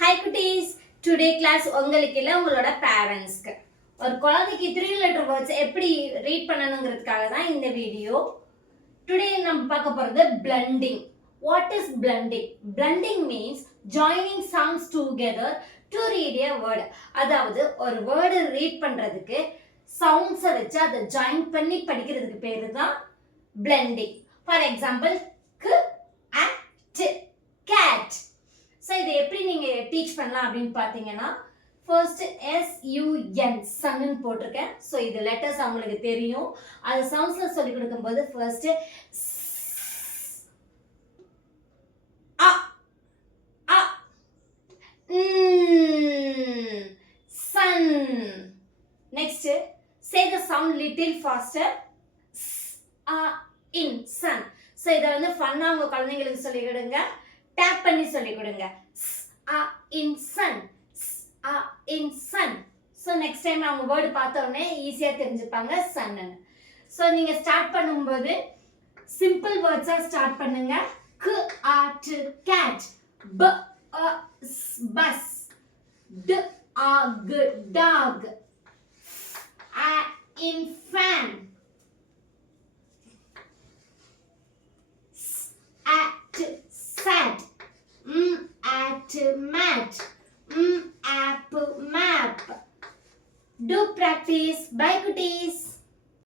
Hi குட்டீஸ், today class உங்களுக்கு இல்லை உங்களோட பேரண்ட்ஸ்க்கு. ஒரு குழந்தைக்கு 3 letter வேர்ட்ஸ் எப்படி ரீட் பண்ணணுங்கிறதுக்காக தான் இந்த வீடியோ. டுடே நம்ம பார்க்க போகிறது blending. What is blending? Blending means joining sounds together to read a word. அதாவது ஒரு வேர்டு ரீட் பண்ணுறதுக்கு சவுண்ட்ஸை வச்சு அதை ஜாயின் பண்ணி படிக்கிறதுக்கு பேர் தான் blending. For example cat. So இதை எப்படி நீங்கள் டீச் பண்ணலாம் அப்படின்னு பார்த்தீங்கன்னா, ஃபர்ஸ்ட் SUN சன்னு போட்டிருக்கேன். ஸோ இது லெட்டர்ஸ் அவங்களுக்கு தெரியும். அது சவுண்ட்ஸில் சொல்லிக் கொடுக்கும்போது first sun. Next say the sound little faster in sun. So இதை வந்து ஃபன்னாக உங்கள் குழந்தைங்களுக்கு சொல்லிக் கொடுங்க, டேப் பண்ணி சொல்லிக் கொடுங்க. in sun, in sun. So next time அவங்க வேர்டு பார்த்த உடனே ஈஸியாக தெரிஞ்சுப்பாங்க சன்னு. ஸோ நீங்கள் ஸ்டார்ட் பண்ணும்போது சிம்பிள் வேர்ட்ஸாக ஸ்டார்ட் பண்ணுங்க. cat, bus, dog, in fan, sad, at mat, app map. Do practice. Bye cuties.